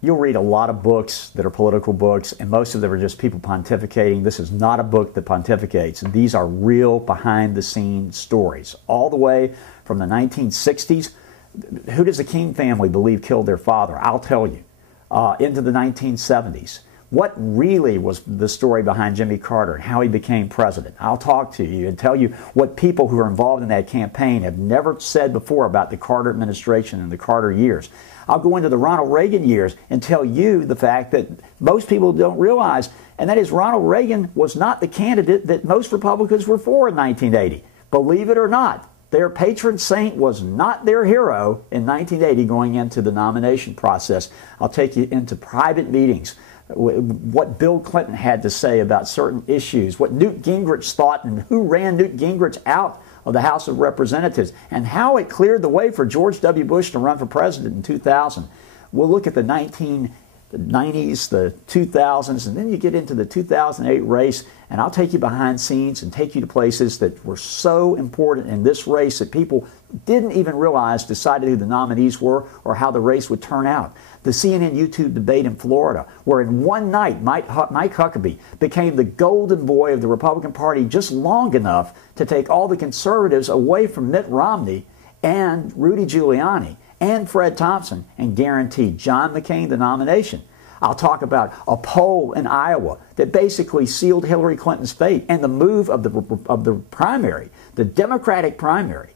You'll read a lot of books that are political books, and most of them are just people pontificating. This is not a book that pontificates. And these are real behind-the-scenes stories. All the way from the 1960s, who does the King family believe killed their father? I'll tell you. Into the 1970s. What really was the story behind Jimmy Carter and how he became president? I'll talk to you and tell you what people who are involved in that campaign have never said before about the Carter administration and the Carter years. I'll go into the Ronald Reagan years and tell you the fact that most people don't realize, and that is Ronald Reagan was not the candidate that most Republicans were for in 1980. Believe it or not, their patron saint was not their hero in 1980 going into the nomination process. I'll take you into private meetings, what Bill Clinton had to say about certain issues, what Newt Gingrich thought and who ran Newt Gingrich out of the House of Representatives, and how it cleared the way for George W. Bush to run for president in 2000. We'll look at the 1990s, the 2000s, and then you get into the 2008 race, and I'll take you behind scenes and take you to places that were so important in this race that people didn't even realize decided who the nominees were or how the race would turn out. The CNN YouTube debate in Florida, where in one night Mike Huckabee became the golden boy of the Republican Party just long enough to take all the conservatives away from Mitt Romney and Rudy Giuliani and Fred Thompson and guaranteed John McCain the nomination. I'll talk about a poll in Iowa that basically sealed Hillary Clinton's fate, and the move of the primary, the Democratic primary,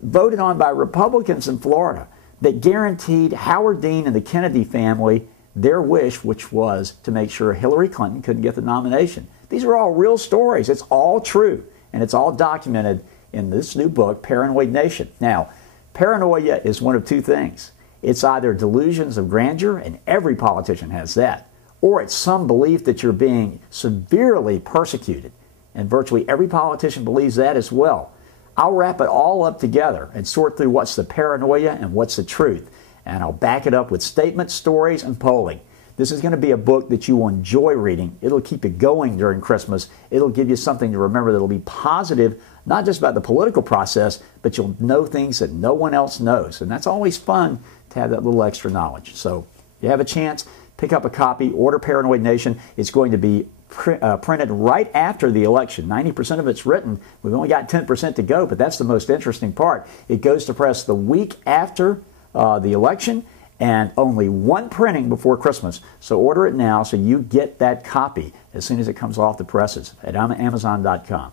voted on by Republicans in Florida, that guaranteed Howard Dean and the Kennedy family their wish, which was to make sure Hillary Clinton couldn't get the nomination. These are all real stories. It's all true, and it's all documented in this new book, Paranoid Nation. Now, paranoia is one of two things. It's either delusions of grandeur, and every politician has that, or it's some belief that you're being severely persecuted, and virtually every politician believes that as well. I'll wrap it all up together and sort through what's the paranoia and what's the truth, and I'll back it up with statements, stories, and polling. This is going to be a book that you will enjoy reading. It'll keep you going during Christmas. It'll give you something to remember that'll be positive, not just about the political process, but you'll know things that no one else knows. And that's always fun to have that little extra knowledge. So if you have a chance, pick up a copy, order Paranoid Nation. It's going to be printed right after the election. 90% of it's written. We've only got 10% to go, but that's the most interesting part. It goes to press the week after the election, and only one printing before Christmas. So order it now so you get that copy as soon as it comes off the presses at Amazon.com.